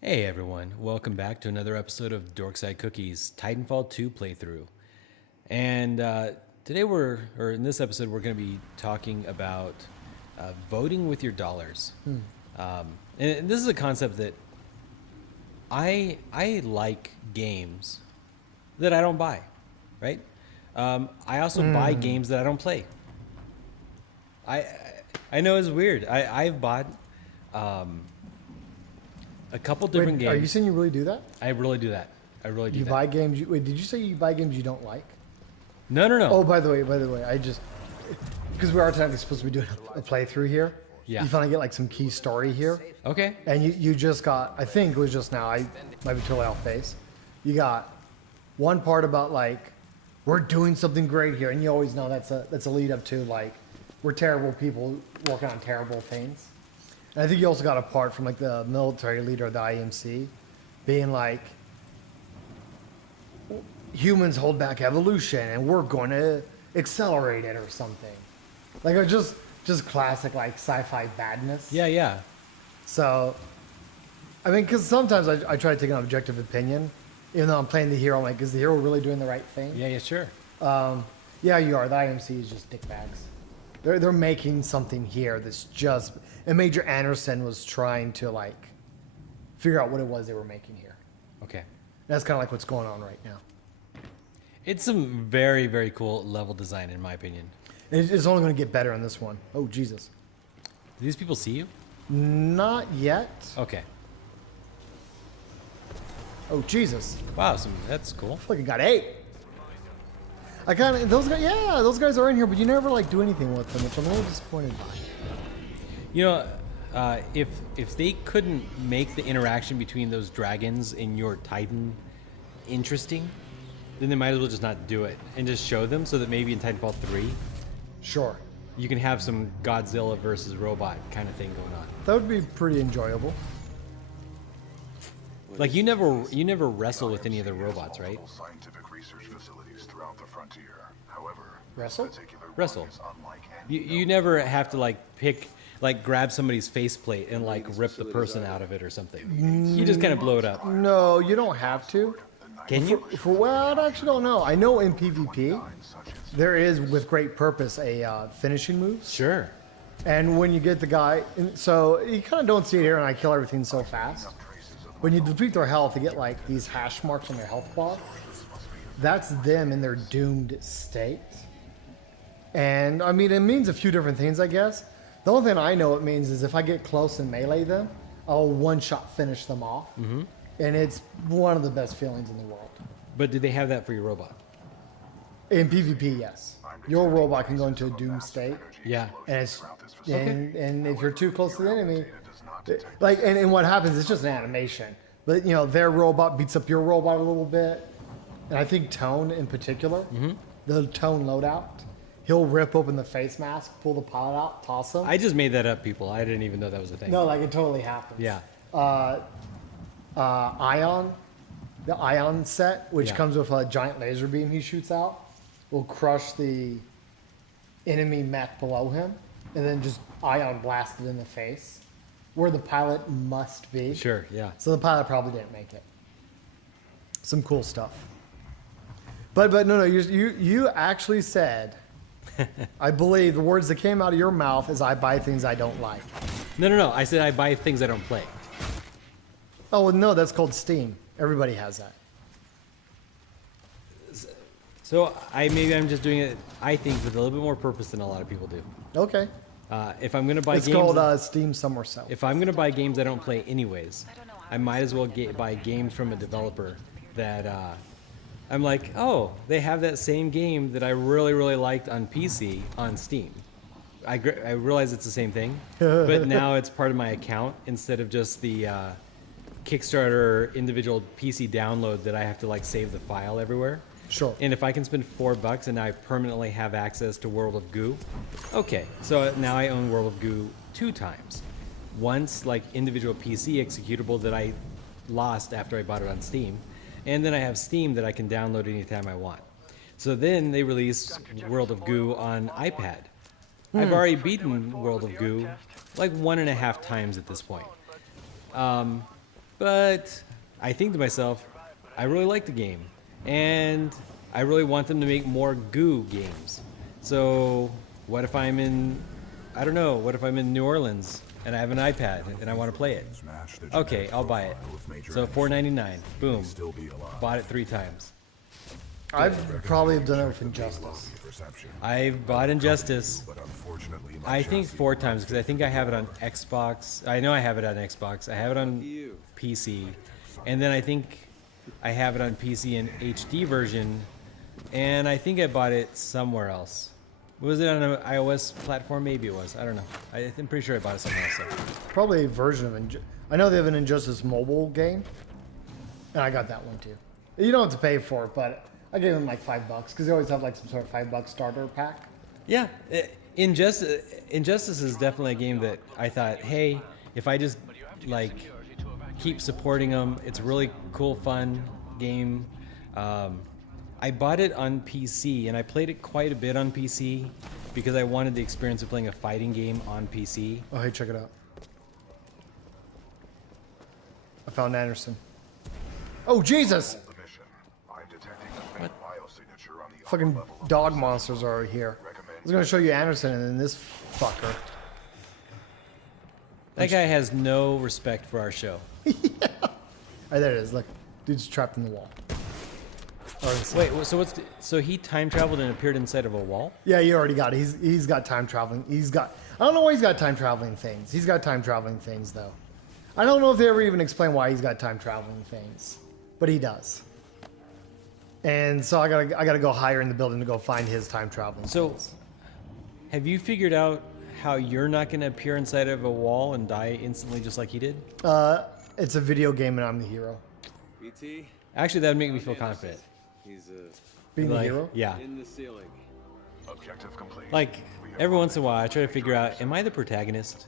Hey everyone, welcome back to another episode of Dorkside Cookies Titanfall 2 playthrough. And today or in this episode, we're going to be talking about voting with your dollars. And this is a concept that I like games that I don't buy, right? I also buy games that I don't play. I know it's weird. I've bought a couple different games. Are you saying you really do that? I really do that. I really do You that. buy games. Wait, did you say you buy games you don't like? No. Oh, by the way, I just because we are technically supposed to be doing a playthrough here. Yeah. You finally get like some key story here, Okay. and you just got. I think it was just now. I might be totally off base. You got one part about like we're doing something great here, and you always know that's a lead up to like we're terrible people working on terrible things. And I think you also got a part from like the military leader of the IMC being like, humans hold back evolution and we're going to accelerate it or something. Like just classic like sci-fi badness. Yeah. So, I mean, because sometimes I try to take an objective opinion, even though I'm playing the hero. I'm like, is the hero really doing the right thing? Yeah, sure. Yeah, you are. The IMC is just dickbags. They're making something here that's just. And Major Anderson was trying to like figure out what it was they were making here. Okay. That's kind of like what's going on right now. It's some very, very cool level design, in my opinion. And it's only going to get better in this one. Oh, Jesus. Do these people see you? Not yet. Okay. Oh, Jesus. Wow, that's cool. Fucking got 8. I kind of, those guys are in here, but you never like do anything with them, which I'm a little disappointed by. You know, if they couldn't make the interaction between those dragons in your Titan interesting, then they might as well just not do it and just show them so that maybe in Titanfall 3 Sure. you can have some Godzilla versus robot kind of thing going on. That would be pretty enjoyable. Like you never wrestle with any of the robots, right? Scientific research facilities throughout the frontier. However, Wrestle? Wrestle. You never have to like grab somebody's faceplate and like rip the person out of it or something. You just kind of blow it up. No, you don't have to. Can you? Well, I actually don't know. I know in PvP, there is, with great purpose, a finishing moves. Sure. And when you get the guy, so you kind of don't see it here, and I kill everything so fast. When you deplete their health, you get like these hash marks on their health bar. That's them in their doomed state. And I mean, it means a few different things, I guess. The only thing I know it means is if I get close and melee them, I'll one-shot finish them off. Mm-hmm. And it's one of the best feelings in the world. But do they have that for your robot? In PvP, yes. Your robot can go into a doom state. Yeah. And it's and if you're too close to the enemy, like and what happens, it's just an animation. But you know, their robot beats up your robot a little bit. And I think Tone in particular, the Tone loadout, he'll rip open the face mask, pull the pilot out, toss him. I just made that up, people. I didn't even know that was a thing. No, like it totally happens. Yeah. Ion, the Ion set, which Yeah. comes with a giant laser beam he shoots out, will crush the enemy mech below him, and then just Ion blasted in the face, where the pilot must be. Sure. Yeah. So the pilot probably didn't make it. Some cool stuff. But no, you actually said, I believe the words that came out of your mouth is I buy things I don't like. No. I said I buy things I don't play. Oh, well, no, that's called Steam. Everybody has that. So maybe I'm just doing it, I think, with a little bit more purpose than a lot of people do. Okay. If I'm going to buy It's games... called Steam Summer Sale. If I'm going to buy games I don't play anyways, I might as well buy games from a developer that I'm like, oh, they have that same game that I really, really liked on PC on Steam. I realize it's the same thing, but now it's part of my account instead of just the Kickstarter individual PC download that I have to like save the file everywhere. Sure. And if I can spend $4 and I permanently have access to World of Goo, okay. So now I own World of Goo 2 times. Once like individual PC executable that I lost after I bought it on Steam, and then I have Steam that I can download anytime I want. So then they release World of Goo on iPad. I've already beaten World of Goo like 1.5 times at this point. But I think to myself, I really like the game, and I really want them to make more goo games. So what if I'm in, I don't know, what if I'm in New Orleans and I have an iPad and I want to play it? Okay, I'll buy it. So $4.99, boom, bought it 3 times. I've probably have done it with Injustice. I've bought Injustice, I think 4 times, because I think I have it on Xbox. I know I have it on Xbox. I have it on PC. And then I think I have it on PC in HD version. And I think I bought it somewhere else. Was it on an iOS platform? Maybe it was. I don't know. I'm pretty sure I bought it somewhere else. So. Probably a version of I know they have an Injustice mobile game, and I got that one too. You don't have to pay for it, but I gave them like $5 because they always have like some sort of $5 starter pack. Yeah, Injustice is definitely a game that I thought, hey, if I just like keep supporting them, it's a really cool, fun game. I bought it on PC, and I played it quite a bit on PC because I wanted the experience of playing a fighting game on PC. Oh, hey, check it out. I found Anderson. Oh, Jesus! What? Fucking dog monsters are here. I was going to show you Anderson, and then this fucker. That guy has no respect for our show. Yeah. Oh, there it is. Look, dude's trapped in the wall. Wait, so he time traveled and appeared inside of a wall? Yeah, you already got it. He's got time traveling. I don't know why he's got time traveling things. He's got time traveling things though. I don't know if they ever even explain why he's got time traveling things, but he does. And so I gotta go higher in the building to go find his time traveling. So, things. have you figured out how you're not going to appear inside of a wall and die instantly just like he did? It's a video game and I'm the hero. BT, Actually, that would make me feel confident. he's Being the Like, hero? Yeah. in the ceiling. Objective complete. Like, every once in a while, I try to figure out, am I the protagonist?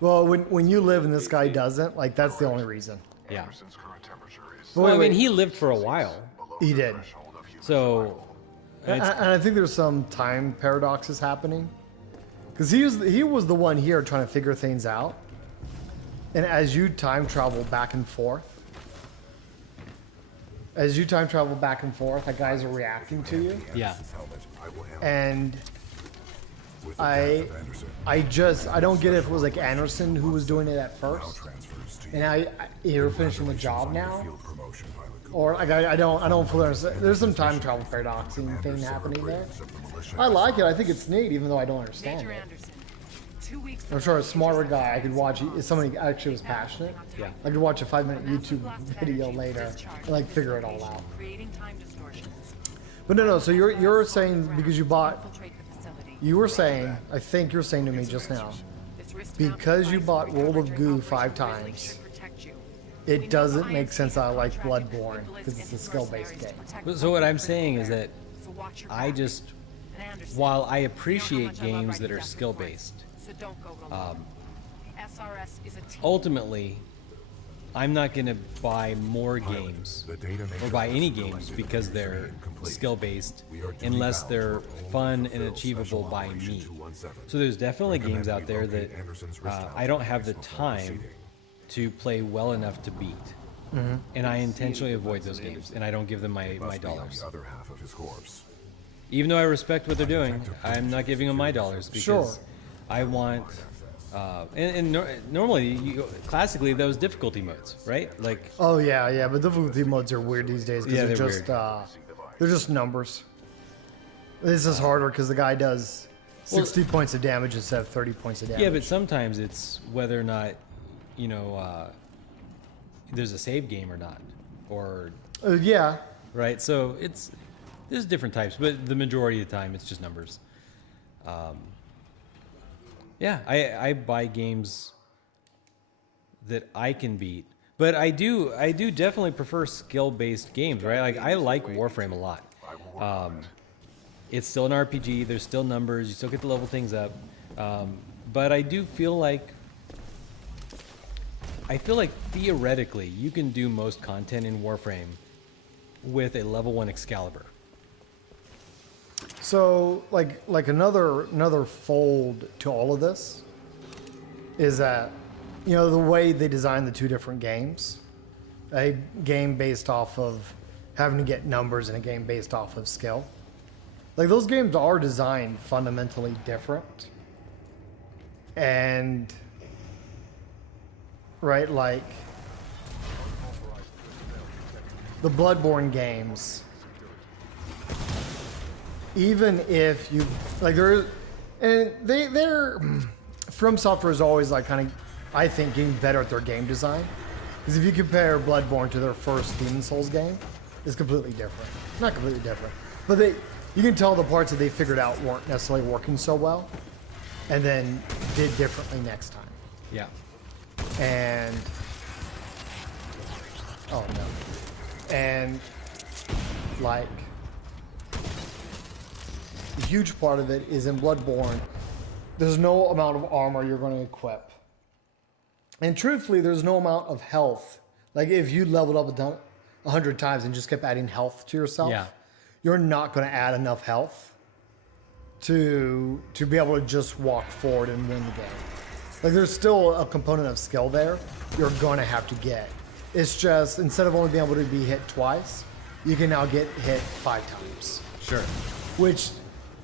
Well, when you live and this guy doesn't, like that's the only reason. Yeah. Anderson's current temperature is But Well, I wait, mean, he lived for a while. below He the did. threshold of human So, And I think there's some time paradoxes happening. Because he was the one here trying to figure things out. And as you time travel back and forth, that guys are reacting to you. yeah. And I don't get if it was like Anderson who was doing it at first. And you're finishing the job now. Or like I don't fully understand. There's some time travel paradoxing thing happening there. I like it. I think it's neat, even though I don't understand Major it. Anderson, 2 weeks I'm sure a smarter guy I could watch. If somebody actually was passionate, Yeah. I could watch a 5-minute YouTube video later and like figure it all out. creating time distortions. But no. So you're saying because you bought, Infiltrate the facility. you were saying, I think you're saying to me just now, This risk because you device bought will World of cover Goo your 5 operation times, should protect you. it doesn't make sense that I like Bloodborne because it's a skill-based game. So what I'm saying is that So watch your I back. just, And Anderson, while I you know how appreciate much I love games writing that are death skill-based, reports, so don't go it alone. SRS is a team. ultimately, I'm not going to buy more games or buy any games because they're skill-based unless they're fun and achievable by me. So there's definitely games out there that I don't have the time to play well enough to beat. And I intentionally avoid those games, and I don't give them my dollars. Even though I respect what they're doing, I'm not giving them my dollars because Sure. I want... normally, classically, those difficulty modes, right? Like, Oh yeah, but difficulty modes are weird these days because Yeah, they're they're just weird. they're just numbers. This is harder because the guy does 60 points of damage instead of 30 points of damage. yeah, but sometimes it's whether or not, there's a save game or not, or Yeah, right. So there's different types, but the majority of the time it's just numbers. Yeah, I buy games that I can beat, but I do definitely prefer skill-based games, right? Like I like Warframe a lot. It's still an RPG. There's still numbers. You still get to level things up, but I do feel like theoretically you can do most content in Warframe with a level 1 Excalibur. so like another fold to all of this is that you know, the way they designed the two different games, a game based off of having to get numbers and a game based off of skill. Like, those games are designed fundamentally different. And, right, like, the Bloodborne games, even if you, like, they're, From Software is always, like, kind of, I think, getting better at their game design. Because if you compare Bloodborne to their first Demon Souls game, it's completely different. Not completely different, but you can tell the parts that they figured out weren't necessarily working so well, and then did differently next time. Yeah. And oh no, and like a huge part of it is in Bloodborne. There's no amount of armor you're going to equip, and truthfully, there's no amount of health. Like, if you leveled up 100 times and just kept adding health to yourself, Yeah. you're not going to add enough health to be able to just walk forward and win the game. Like, there's still a component of skill there you're going to have to get. It's just, instead of only being able to be hit twice, you can now get hit 5 times. Sure. Which,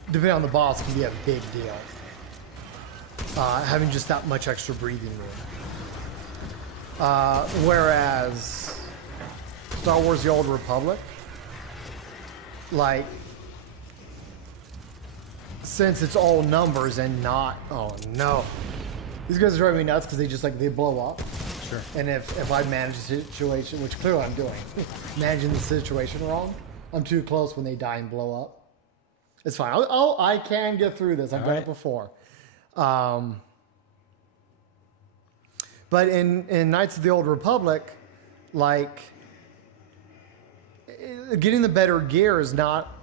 depending on the boss, can be a big deal. Having just that much extra breathing room. Whereas Star Wars: The Old Republic, like, since it's all numbers and not, oh no, these guys are driving me nuts because they blow up. Sure. And if I manage the situation, which clearly I'm doing, managing the situation wrong, I'm too close when they die and blow up. It's fine. I can get through this. I've done it before. But in Knights of the Old Republic, like, getting the better gear is not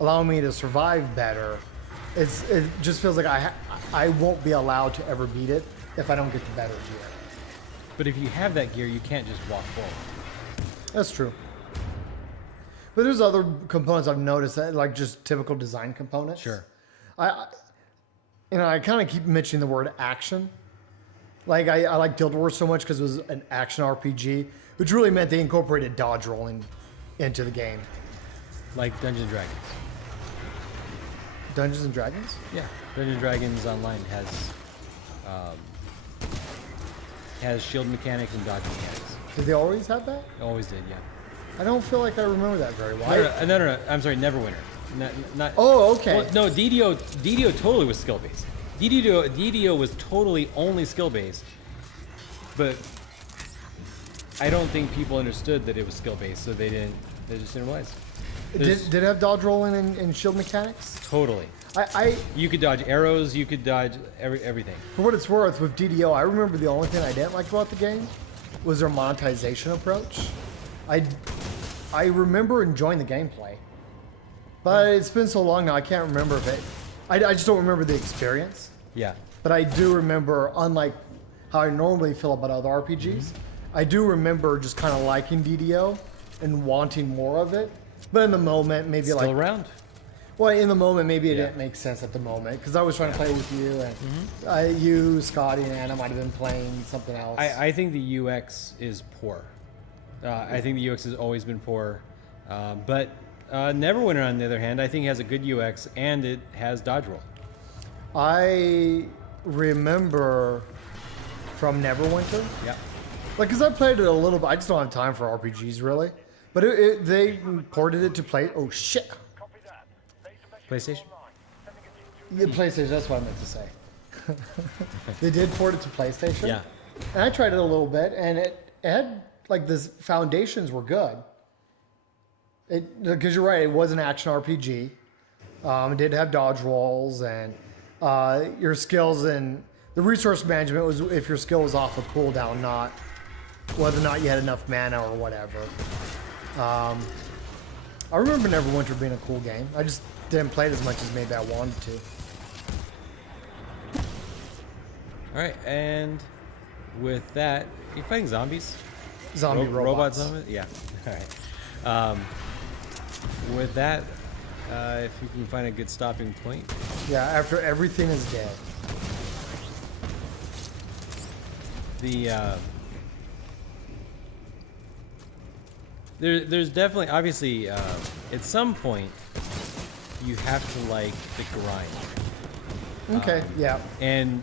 allowing me to survive better. It just feels like I won't be allowed to ever beat it if I don't get the better gear. But if you have that gear, you can't just walk forward. That's true. But there's other components I've noticed that, like, just typical design components. Sure. I kind of keep mentioning the word action. Like, I like Guild Wars so much because it was an action RPG, which really meant they incorporated dodge rolling into the game. Like Dungeons and Dragons. Dungeons and Dragons? Yeah. Dungeons and Dragons Online has shield mechanics and dodge mechanics. Did they always have that? It always did, yeah. I don't feel like I remember that very well. No. I'm sorry, Neverwinter. Not. Oh, okay. Well, no, DDO totally was skill based. DDO was totally only skill based, but I don't think people understood that it was skill based, so they just didn't realize. Did it have dodge rolling and shield mechanics? Totally. You could dodge arrows. You could dodge everything. For what it's worth, with DDO, I remember the only thing I didn't like about the game was their monetization approach. I remember enjoying the gameplay, but it's been so long now I can't remember if it. I just don't remember the experience. Yeah. But I do remember, unlike how I normally feel about other RPGs, I do remember just kind of liking DDO and wanting more of it. But in the moment, maybe Still around. Well, in the moment, maybe it didn't make sense at the moment because I was trying to play with you, and you, Scotty, and Anna might have been playing something else. I think the UX is poor. I think the UX has always been poor. But Neverwinter, on the other hand, I think has a good UX and it has dodge roll. I remember from Neverwinter. Yeah. Like, because I played it a little bit. I just don't have time for RPGs, really. But they ported it to play. Oh, shit. PlayStation? Yeah, PlayStation, that's what I meant to say. They did port it to PlayStation. Yeah. And I tried it a little bit, and it had, like, the foundations were good. Because you're right, it was an action RPG. It did have dodge rolls, and your skills and the resource management was if your skill was off a cooldown, not whether or not you had enough mana or whatever. I remember Neverwinter being a cool game. I just didn't play it as much as maybe I wanted to. All right, and with that, you're fighting zombies? Zombie robots. Robot zombies? Yeah. All right. With that, if you can find a good stopping point. Yeah, after everything is dead. The there's definitely obviously at some point you have to like the grind. Okay, yeah. And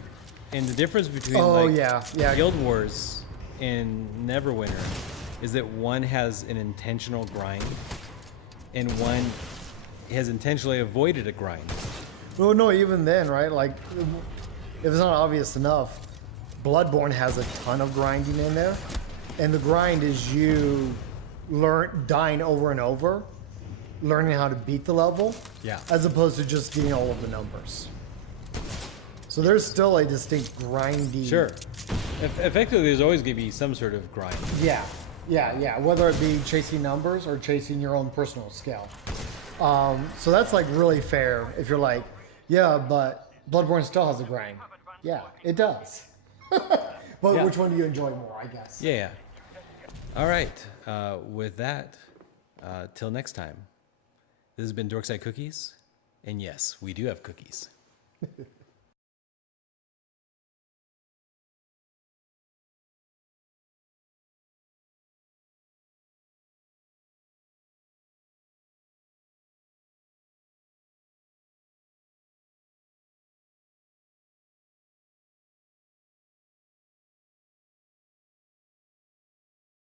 the difference between Oh, like yeah, yeah. Guild Wars and Neverwinter is that one has an intentional grind and one has intentionally avoided a grind. Well, no, even then, right? Like, if it's not obvious enough, Bloodborne has a ton of grinding in there, and the grind is you dying over and over, learning how to beat the level, Yeah. as opposed to just getting all of the numbers. So there's still a distinct grindy. Sure. Effectively, there's always going to be some sort of grind. Yeah, yeah, yeah. Whether it be chasing numbers or chasing your own personal skill. So that's like really fair if you're like, yeah, but Bloodborne still has a grind. Yeah, it does. But Yeah. which one do you enjoy more, I guess? Yeah. All right. With that, till next time. This has been Dorkside Cookies. And yes, we do have cookies.